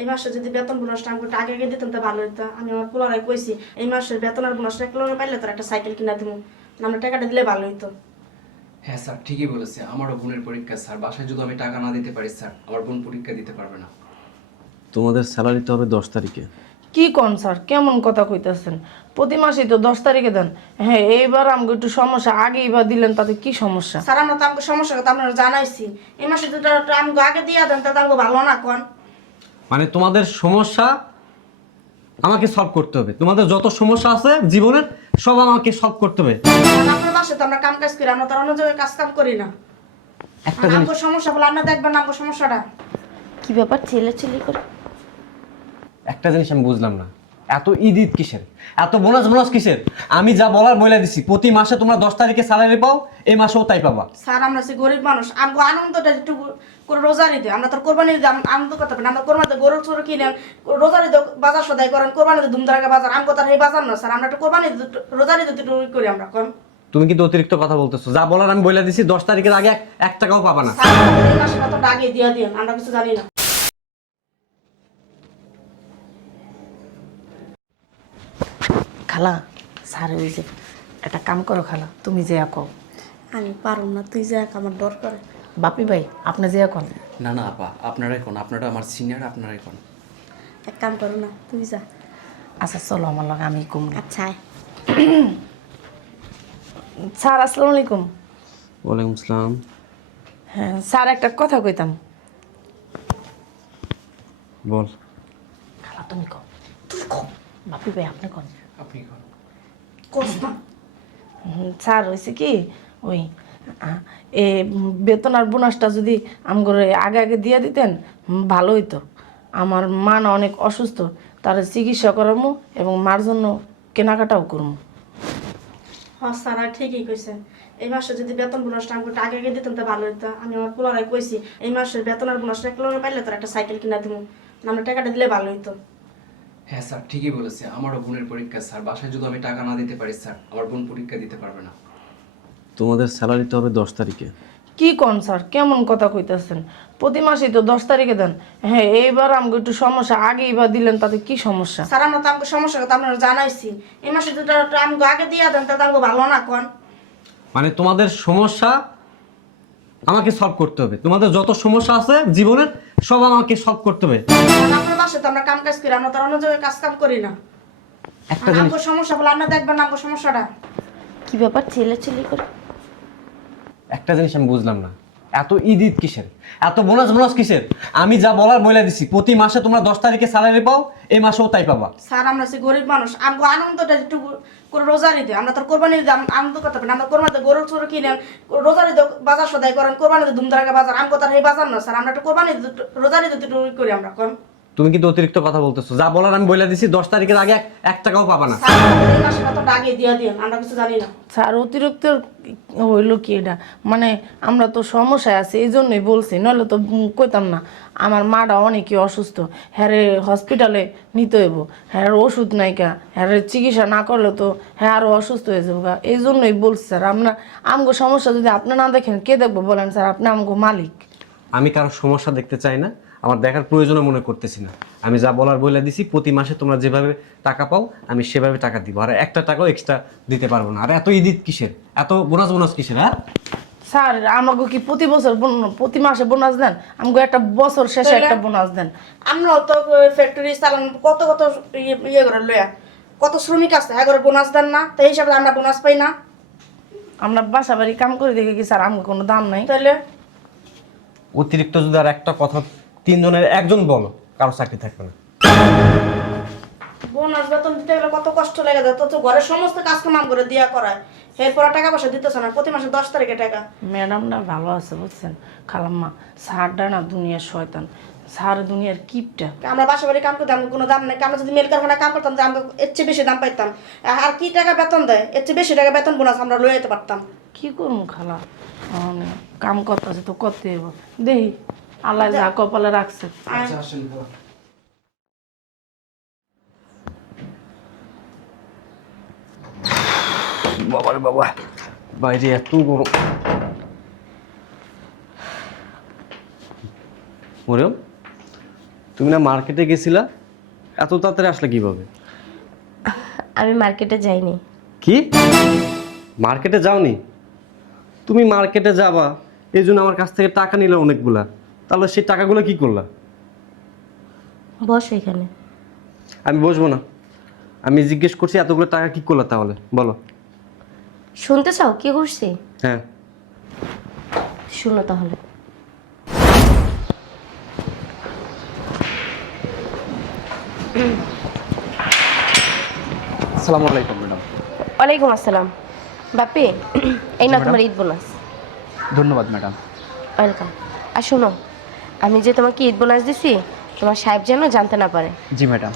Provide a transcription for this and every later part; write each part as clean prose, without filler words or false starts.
এই মাসে যদি বেতন বোনাসটা আমাকে আগে আগে দিতাম তো ভালো হতো। আমি আমার পোলারাই কইছি এই মাসের বেতন আর বোনাসটা একলগে পাইলে তোর একটা সাইকেল কিনা দিব, আমরা টাকাটা দিলে ভালো হতো। হ্যাঁ স্যার, ঠিকই বলেছে। আমারও বোনের পরীক্ষা স্যার, বাসায় যদি আমি টাকা না দিতে পারি স্যার, আমার বোন পরীক্ষা দিতে পারবে না। তোমাদের স্যালারি তো হবে 10 তারিখে। কি কোন স্যার, কেমন কথা কইতেছেন? প্রতি মাসেই তো 10 তারিখে দেন। হ্যাঁ, এইবার আমাকে একটু সমস্যা, আগেই বা দিলেন, তাতে কি সমস্যা? স্যার আমরা তো আমাকে সমস্যার কথা আপনারা জানাইছি, এই মাসে যদি আমাকে আগে দিয়ে দেন তাহলে আমাকে ভালো না কোন। মানে তোমাদের সমস্যা আমাকে সলভ করতে হবে, তোমাদের যত সমস্যা আছে জীবনের সব আমাকে সলভ করতে হবে। আপনার বাসায় তো আমরা কাম কাজ করি, আমরা তো অন্য জায়গায় কাজ কাম করি না। একটা জিনিস আমাকে সমস্যা বলে আপনার দেখবেন না আমাকে সমস্যাটা। কি ব্যাপার, ছেলে করে? একটা জিনিস আমি বুঝলাম না, এত ঈদ ঈদ কিসের, এত বোনাস বোনাস কিসের? আমি যা বলার বলে দিছি, প্রতি মাসে তোমরা 10 তারিখে স্যালারি পাও, এই মাসেও তাই পাবা। স্যার আমরা সে গরিব মানুষ, আমাকে আনন্দটা একটু করে রোজারি দেয়, আমরা তোর কোরবানি দিতে আনন্দ করতে পারি না। আমরা কোরবানিতে গরুর চোর কিনে রোজারি বাজার সদাই করেন, কোরবানিতে ধুমধারাকে বাজার, আমাকে তার এই বাজার না স্যার, আমরা একটু কোরবানি রোজারি দিতে একটু করি আমরা কোন। তুমি কিন্তু অতিরিক্ত কথা বলতেছো, যা বলার আমি বলে দিছি, 10 তারিখের আগে এক টাকাও পাবা না। স্যার এই মাসে কত আগে দিয়ে দিন, আমরা কিছু জানি না। খালা, স্যার ওই যে একটা কাম করো খালা, তুমি যে কও। আমি পারুম না, তুই যে আমার ডর করে। বাপি ভাই, আপনি যে কন। না না আপা, আপনারাই কোন, আপনারা আমার সিনিয়র, আপনারাই কোন। এক কাম করো না, তুই যা। আচ্ছা চলো আমার লগে, আমি কম না। আচ্ছা আয়। স্যার আসসালামু আলাইকুম। ওয়ালাইকুম আসসালাম। হ্যাঁ স্যার, একটা কথা কইতাম। বল। খালা তুমি কও। তুই কও। বাপি ভাই আপনি কন। আপনি কোন। কোস না। স্যার হয়েছে কি, ওই এ বেতন আর বোনাসটা যদি আমগরে আগে আগে দিয়ে দিতেন ভালো হইতো। আমার মা না অনেক অসুস্থ, তার চিকিৎসা করামু এবং মার জন্য কেনাকাটাও করবো। হ্যাঁ স্যার আর ঠিকই কইছেন, এই মাসে যদি বেতন বোনাসটা আমাকে আগে আগে দিতাম তো ভালো হতো। আমি আমার পোলারাই কইছি এই মাসের বেতন আর বোনাসটা একলগে পাইলে তোর একটা সাইকেল কিনা দিব, আমরা টাকাটা দিলে ভালো হইতো। হ্যাঁ স্যার, ঠিকই বলেছে। আমারও বোনের পরীক্ষা স্যার, বাসায় যদি আমি টাকা না দিতে পারি স্যার, আমার বোন পরীক্ষা দিতে পারবে না। তোমাদের স্যালারি তো হবে 10 তারিখে। কি কোন স্যার, কেমন কথা কইতেছেন? প্রতি মাসেই তো 10 তারিখে দেন। হ্যাঁ, এইবার আমাকে একটু সমস্যা, আগেই বা দিলেন, তাতে কি সমস্যা? স্যার আমরা তো আমাকে সমস্যার কথা আপনারা জানাইছি, এই মাসে যদি আমাকে আগে দিয়ে দেন তাহলে আমাকে ভালো না কোন। মানে তোমাদের সমস্যা আমাকে সলভ করতে হবে, তোমাদের যত সমস্যা আছে জীবনের সব আমাকে সলভ করতে হবে। আপনার বাসায় তো আমরা কাম কাজ করি, আমরা তো অন্য জায়গায় কাজ কাম করি না। একটা জিনিস আমাকে সমস্যা বলে আপনার দেখবেন না আমাকে সমস্যাটা। কি ব্যাপার, ছেলে করে? একটা জিনিস আমি বুঝলাম না, এত ঈদ ঈদ কিসের, এত বোনাস বোনাস কিসের? আমি যা বলার বলে দিছি, প্রতি মাসে তোমরা 10 তারিখে স্যালারি পাও, এই মাসেও তাই পাবা। স্যার আমরা সে গরিব মানুষ, আমাকে আনন্দটা একটু করে রোজারি দেয়, আমরা তোর কোরবানি দিতে আনন্দ করতে পারি না। আমরা কোরবানিতে গরুর চোর কিনে রোজারি বাজার সদাই করেন, কোরবানিতে ধুমধারাকে বাজার, আমাকে তার এই বাজার না স্যার, আমরা একটু কোরবানি রোজারি দিতে একটু করি আমরা কোন। তুমি কিন্তু অতিরিক্ত কথা বলতেছো, যা বলার আমি বলে দিছি, 10 তারিখের আগে এক টাকাও পাবা না। স্যার এই মাসে কত আগে দিয়ে দিন, আমরা কিছু জানি না। স্যার অতিরিক্ত হইলো কি এটা, মানে আমরা তো সমস্যায় আছি এই জন্যই বলছি, নইলে তো কইতাম না। আমার মাটা অনেকই অসুস্থ, হ্যারে হসপিটালে নিতে হইব, হ্যাঁ ওষুধ নাইকা, হ্যাঁ চিকিৎসা না করলে তো হ্যাঁ আরও অসুস্থ হয়ে যাবো। এই জন্যই বলছি স্যার, আমগো সমস্যা যদি আপনি না দেখেন কে দেখবো বলেন স্যার? আপনি আমগো মালিক। আমি কারো সমস্যা দেখতে চাই না, আমার দেখার প্রয়োজনও মনে করতেছি না। আমি যা বলার বলে দিছি, প্রতি মাসে তোমরা যেভাবে টাকা পাও আমি সেভাবে টাকা দিব, আর একটা টাকাও এক্সট্রা দিতে পারবো না। আর এত ঈদ ঈদ কিসের, এত বোনাস বোনাস কিসের? হ্যাঁ স্যার আমাকে কি প্রতি বছর প্রতি মাসে বোনাস দেন? আমাকে একটা বছর শেষে একটা বোনাস দেন। আমরাও তো ফ্যাক্টরি চালান, কত কত ইয়ে করে লয়া, কত শ্রমিক আছে, হ্যাঁ করে বোনাস দেন না, তো এই হিসাবে আমরা বোনাস পাই না। আমরা বাসা বাড়ি কাম করে দেখে কি স্যার আমাকে কোনো দাম নাই? তাহলে অতিরিক্ত যদি আর একটা কথা তিনজনের একজন বলো, কারো চাকরি থাকবে না। বোনাস বেতন দিতে গেলে কত কষ্ট লেগে যায়, তো ঘরের সমস্ত কাজ কাম করে দিয়া করায়, এরপর টাকা পয়সা দিতেছে না, প্রতি মাসে 10 তারিখে টাকা। ম্যাডামটা ভালো আছে বুঝছেন খালাম্মা, স্যারটা না দুনিয়ার শয়তান, স্যার দুনিয়ার কিপটা। আমরা বাসা বাড়ি কাম করতে আমাকে কোনো দাম নেই, আমরা যদি মেল কারখানায় কাম করতাম আমরা এর চেয়ে বেশি দাম পাইতাম। আর কি টাকা বেতন দেয়, এর চেয়ে বেশি টাকা বেতন বোনাস আমরা লয়ে যেতে পারতাম। কি করুন খালা, কাম করতেছে তো করতে হইব, দেখি আল্লাহ যা কপালে রাখছে। আচ্ছা আসেন বাবা। বাবারে বাবা, বাইরে এত গরম। মরিয়ম, তুমি না মার্কেটে গেছিলা, এত তাড়াতাড়ি আসলে কিভাবে? আমি মার্কেটে যাইনি। কি মার্কেটে যাওনি? তুমি মার্কেটে যাবা এই জন্য আমার কাছ থেকে টাকা নিলে অনেকগুলা, তাহলে সেই টাকাগুলো কি করলা? বসো এখানে। আমি বসবো না, আমি জিজ্ঞেস করছি এতগুলো টাকা কি করলা তাহলে বলো। শুনতে চাও কি করছি? হ্যাঁ। শুনো তাহলে। আসসালামু আলাইকুম ম্যাডাম। ওয়ালাইকুম আসসালাম। বাপি, এই না তোমার ঈদ বোনাস। ধন্যবাদ ম্যাডাম। ওয়েলকাম। আর শোনো, আমি যে তোমাকে ঈদ বোনাস দিছি তোমার সাহেব যেন জানতে না পারে। জি ম্যাডাম।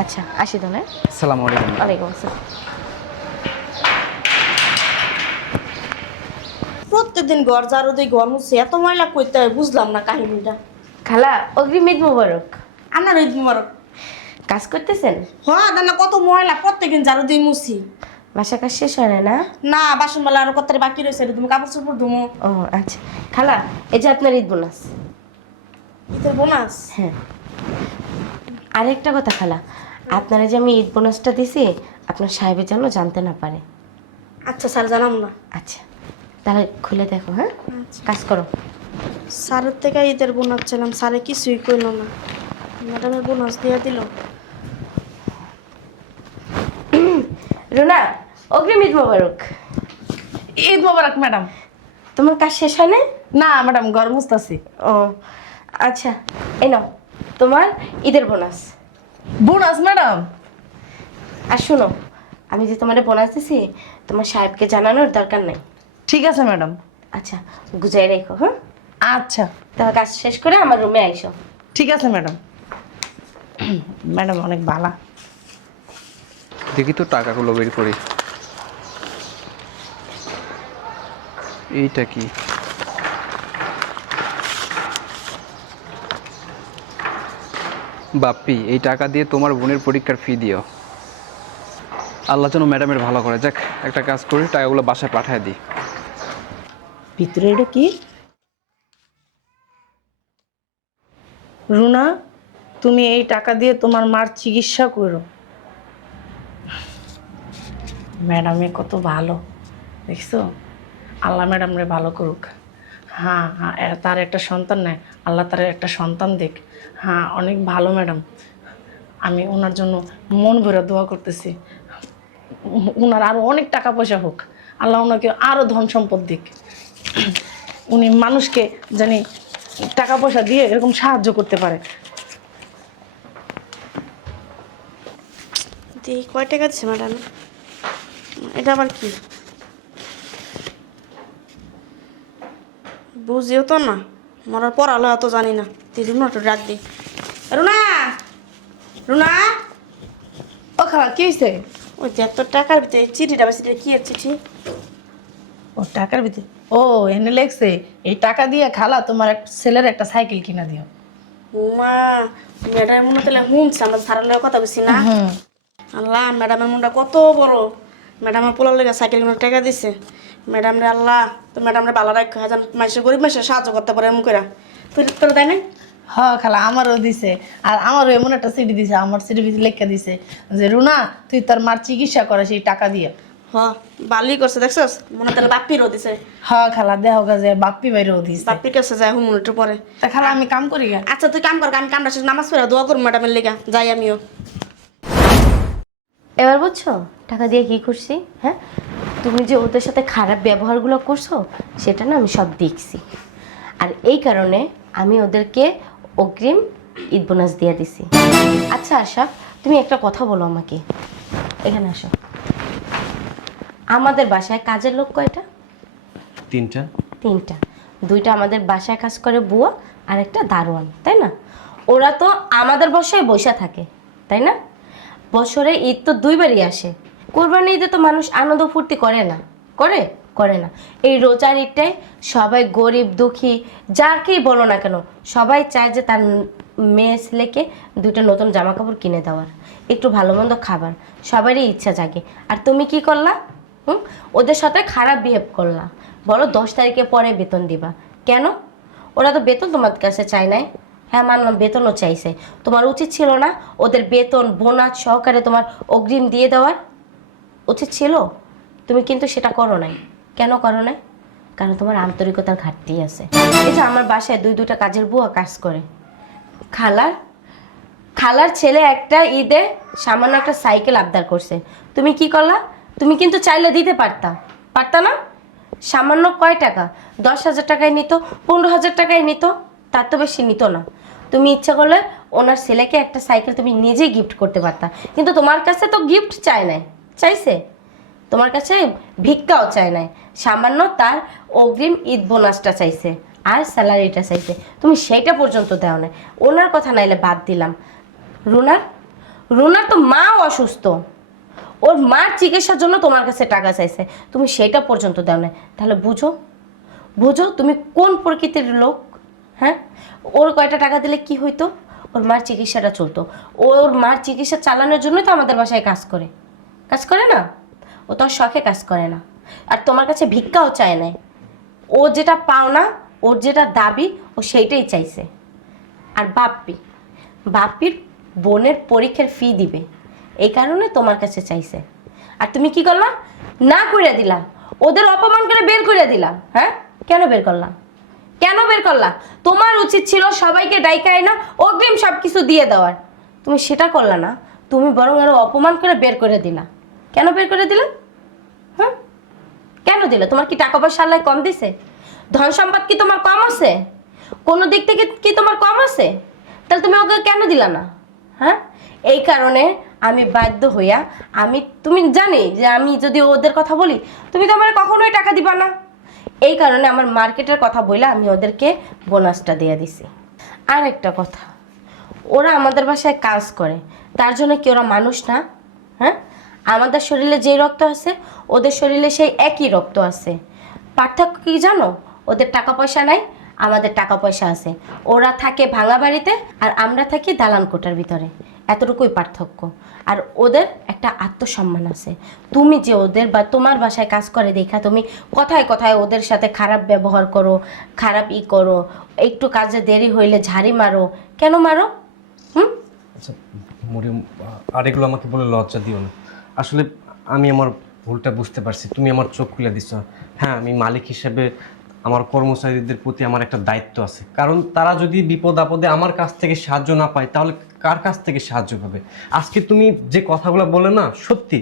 আচ্ছা, আসি তাহলে। আসসালামু আলাইকুম। ওয়ালাইকুম আসসালাম। প্রত্যেকদিন ঘর ঝাড়ু দিই, ঘর মুছে, এত ময়লা করতে হয় বুঝলাম না কাহিনীটা। খালা, অগ্রিম ঈদ মোবারক। আপনার ঈদ মুবারক। কাজ করতেছেন? হ্যাঁ না, কত ময়লা প্রত্যেকদিন ঝাড়ু দিই মুছি। বাসা কাজ শেষ হয় না? না, বাসন বেলা আরো কত বাকি রয়েছে, তুমি কাপড় চোপড় ধুমো। ও আচ্ছা। খালা, এই যে আপনার ঈদ বোনাস। ঈদের বোনাস? হ্যাঁ। আরেকটা কথা খালা, আপনারা যে আমি ঈদ বোনাসটা দিছি আপনার সাহেবের যেন জানতে না পারে। আচ্ছা স্যার, জানাম না। আচ্ছা, তাহলে খুলে দেখো। হ্যাঁ, আচ্ছা। কাজ করো। স্যারের থেকে ঈদের বোনাস ছিলাম, স্যারে কিছুই কইল না, ম্যাডামের বোনাস দিয়ে দিল। রুনা, অগ্রিম ঈদ মোবারক। ঈদ মোবারক ম্যাডাম। তোমার কাজ শেষ হয় না? না ম্যাডাম, ঘর মুছতাছি। ও আচ্ছা, এই নাও তোমার ঈদের বোনাস। Bonus madam? আর শোনো, আমি যে তোমার বোনাস দিছি তোমার সাহেবকে জানানোর দরকার নেই। ঠিক আছে ম্যাডাম। আচ্ছা, গুজাই রেখো। হ্যাঁ, আচ্ছা তাহলে কাজ শেষ করে আমার রুমে আইসো। ঠিক আছে ম্যাডাম। ম্যাডাম অনেক ভালো। দেখি তো টাকাগুলো বের করি। এইটা কি? বাপ্পি, এই টাকা দিয়ে তোমার বোনের পরীক্ষার ফি দিও। আল্লাহ যেন ম্যাডামের ভালো করে। যাক, একটা কাজ করি, টাকাগুলো বাসায় পাঠিয়ে দিই। ভিতরে এটা কি? রুনা, তুমি এই টাকা দিয়ে তোমার মার চিকিৎসা করো। ম্যাডামে কত ভালো, দেখছো? আল্লাহ ম্যাডামরে ভালো করুক। হ্যাঁ হ্যাঁ, তার একটা সন্তান নেয়, আল্লাহ তার একটা সন্তান দেখ। হ্যাঁ, অনেক ভালো ম্যাডাম। আমি ওনার জন্য মন ভরে দোয়া করতেছি। ওনার আরও অনেক টাকা পয়সা হোক, আল্লাহ ওনাকে আরও ধন সম্পদ দিক। উনি মানুষকে জানি টাকা পয়সা দিয়ে এরকম সাহায্য করতে পারে। দিই, কয় টাকা দিচ্ছে ম্যাডাম? এটা আবার কি? বুঝিও তো না, মরার পড়ালো এত জানি না। তুই রুনা একটু ডাক দি। রুনা, রুনা। ও খালা, কি হয়েছে? ওই যে এত টাকার ভিতরে চিঠিটা বেশি, কি এর চিঠি? ও টাকার ভিতরে, ও এনে লেখছে এই টাকা দিয়ে খালা তোমার এক ছেলের একটা সাইকেল কিনা দিও। মা, ম্যাডামের মনে তাহলে শুনছে আমরা সারার লগে কথা বলছি না। আল্লাহ, ম্যাডামের মনটা কত বড়। ম্যাডামের পোলার লেগে সাইকেল কিনে টাকা দিছে। ম্যাডাম রে আল্লাহ, তো ম্যাডাম রে ভালো রাখো, হাজার মানুষের গরিব মানুষের সাহায্য করতে পারে এমন করে। তুই তোর তাই না? হ্যাঁ খালা, আমারও দিছে। আর আমারও এমন একটা সিডি দিছে, আমার সিডি ভিতরে লেখা দিছে যে রুনা তুই তোর মার চিকিৎসা করে সেই টাকা দিয়ে। হ, বালি করছে দেখছস, মনে তাহলে বাপ্পিরও দিছে। হ্যাঁ খালা, দেহ গাছে বাপ্পি বাইরেও দিছে। বাপ্পির কাছে যায় হুমুন একটু পরে। তা খালা আমি কাম করি গা। আচ্ছা তুই কাম কর, আমি কামটা শেষ নামাজ পড়ে দোয়া করবো ম্যাডামের লেগা, যাই আমিও। এবার বুঝছো টাকা দিয়ে কি করছি? হ্যাঁ, তুমি যে ওদের সাথে খারাপ ব্যবহারগুলো করছো সেটা না আমি সব দেখছি। আর এই কারণে আমি ওদেরকে অগ্রিম ঈদ বোনাস দিয়ে দিছি। আচ্ছা আশা, তুমি একটা কথা বলো আমাকে। এখানে আসো। আমাদের বাসায় কাজের লোক কয়টা? 3টা। 3টা। 2টা আমাদের বাসায় কাজ করে বুয়া, আর একটা দারোয়ান, তাই না? ওরা তো আমাদের বাসায় বসে থাকে, তাই না? বছরে ঈদ তো 2বারই আসে। কোরবানি ঈদে তো মানুষ আনন্দ ফুর্তি করে না, করে করে না। এই রোজার ঈদটাই সবাই গরিব দুঃখী যাকেই বলো না কেন সবাই চায় যে তার মেয়ে ছেলেকে 2টা নতুন জামা কাপড় কিনে দেওয়ার, একটু ভালো মন্দ খাবার, সবারই ইচ্ছা জাগে। আর তুমি কি করলা? ওদের সাথে খারাপ বিহেভ করলা। বলো 10 তারিখে পরে বেতন দিবা, কেন? ওরা তো বেতন তোমার কাছে চায় নাই। হ্যাঁ মানলাম বেতনও চাইছে, তোমার উচিত ছিল না ওদের বেতন বোনাস সহকারে তোমার অগ্রিম দিয়ে দেওয়ার? উচিত ছিল, তুমি কিন্তু সেটা করো নাই। কেন করো নাই? কারণ তোমার আন্তরিকতার ঘাটতি আছে। এই যে আমার বাসায় দুইটা কাজের বুয়া কাজ করে, খালার ছেলে একটা ঈদে সামান্য একটা সাইকেল আবদার করছে, তুমি কি করলা? তুমি কিন্তু চাইলে দিতে পারতা না? সামান্য কয় টাকা? 10,000 টাকায় নিত, 15,000 টাকায় নিত, তার তো বেশি নিত না। তুমি ইচ্ছা করলে ওনার ছেলেকে একটা সাইকেল তুমি নিজেই গিফট করতে পারতা, কিন্তু তোমার কাছে তো গিফট চায় নাই, চাইছে তোমার কাছে ভিক্ষাও চায় নাই, সামান্য তার অগ্রিম ঈদ বোনাসটা চাইছে আর স্যালারিটা চাইছে, তুমি সেইটা পর্যন্ত দেও না। ওনার কথা নাইলে বাদ দিলাম, রুনার তো মাও অসুস্থ, ওর মার চিকিৎসার জন্য তোমার কাছে টাকা চাইছে, তুমি সেইটা পর্যন্ত দাও না। তাহলে বুঝো তুমি কোন প্রকৃতির লোক। হ্যাঁ, ওর কয়টা টাকা দিলে কি হইতো? ওর মার চিকিৎসাটা চলতো, ওর মার চিকিৎসা চালানোর জন্যই তো আমাদের বাসায় কাজ করে না? ও তো আর শখে কাজ করে না, আর তোমার কাছে ভিক্ষাও চায় নাই। ও যেটা পাওনা, ওর যেটা দাবি, ও সেইটাই চাইছে। আর বাপ্পির বোনের পরীক্ষার ফি দিবে, এই কারণে তোমার কাছে চাইছে। আর তুমি কি করলা? না কইরা দিলা, ওদের অপমান করে বের করে দিলা। হ্যাঁ, কেন বের করলা? তোমার উচিত ছিল সবাইকে ডাইকায় না অগ্রিম সব কিছু দিয়ে দেওয়ার, তুমি সেটা করলা না, তুমি বরং আরো অপমান করে বের করে দিলা। কেন বের করে দিলা? হ্যাঁ, কেন দিলা? তোমার কি টাকা পয়সা আল্লাহ কম দিছে? ধন সম্পদ কি তোমার কম আছে? কোনো দিক থেকে কি তোমার কম আছে? তাহলে তুমি ওকে কেন দিলা না? হ্যাঁ, এই কারণে আমি বাধ্য হইয়া, তুমি জানি যে আমি যদি ওদের কথা বলি তুমি তো আমার কখনোই টাকা দিবা না, এই কারণে আমার মার্কেটের কথা বইলা আমি ওদেরকে বোনাসটা দিয়ে দিছি। আর একটা কথা, ওরা আমাদের বাসায় কাজ করে, তার জন্য কি ওরা মানুষ না? হ্যাঁ, আমাদের শরীরে যে রক্ত আছে ওদের শরীরে সেই একই রক্ত আছে। পার্থক্য কি জানো? ওদের টাকা পয়সা নাই, আমাদের টাকা পয়সা আছে। ওরা থাকে ভাঙা বাড়িতে আর আমরা থাকি দালান কোঠার ভিতরে, এতটুকুই পার্থক্য। আর ওদের একটা আত্মসম্মান আছে। তুমি যে ওদের বা তোমার বাসায় কাজ করে দেখা তুমি কথায় কথায় ওদের সাথে খারাপ ব্যবহার করো, খারাপ করো, একটু কাজে দেরি হইলে ঝাড়ি মারো, কেন মারো? আচ্ছা মরিয়ম, আর এগুলো আমাকে বলে লজ্জা দিও না। আসলে আমি আমার ভুলটা বুঝতে পারছি, তুমি আমার চোখ খুলে দিছো। হ্যাঁ, আমি মালিক হিসেবে আমার কর্মচারীদের প্রতি আমার একটা দায়িত্ব আছে, কারণ তারা যদি বিপদ আপদে আমার কাছ থেকে সাহায্য না পায় তাহলে কার কাছ থেকে সাহায্য পাবে? আজকে তুমি যে কথাগুলো বলে না, সত্যি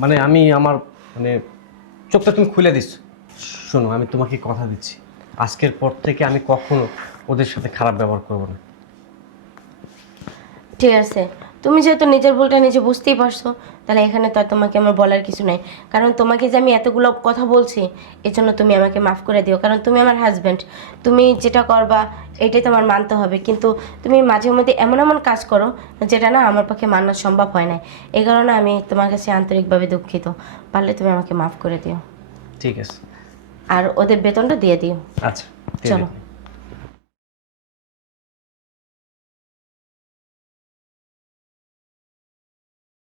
মানে আমি আমার মানে চোখটা তুমি খুলে দিচ্ছ। শোনো, আমি তোমাকে কথা দিচ্ছি, আজকের পর থেকে আমি কখনো ওদের সাথে খারাপ ব্যবহার করবো না। ঠিক আছে, তুমি যেহেতু নিজের ভুলটা নিজে বুঝতেই পারছো, তাহলে এখানে তো আর তোমাকে আমার বলার কিছু নাই। কারণ তোমাকে যে আমি এতগুলো কথা বলছি এর জন্য তুমি আমাকে মাফ করে দিও, কারণ তুমি আমার হাজব্যান্ড, তুমি যেটা করবা এটাই তোমার মানতে হবে। কিন্তু তুমি মাঝে মধ্যে এমন এমন কাজ করো যেটা না আমার পক্ষে মানা সম্ভব হয় না, এই কারণে আমি তোমার কাছে আন্তরিকভাবে দুঃখিত। পারলে তুমি আমাকে মাফ করে দিও। ঠিক আছে, আর ওদের বেতনটা দিয়ে দিও। আচ্ছা চলো।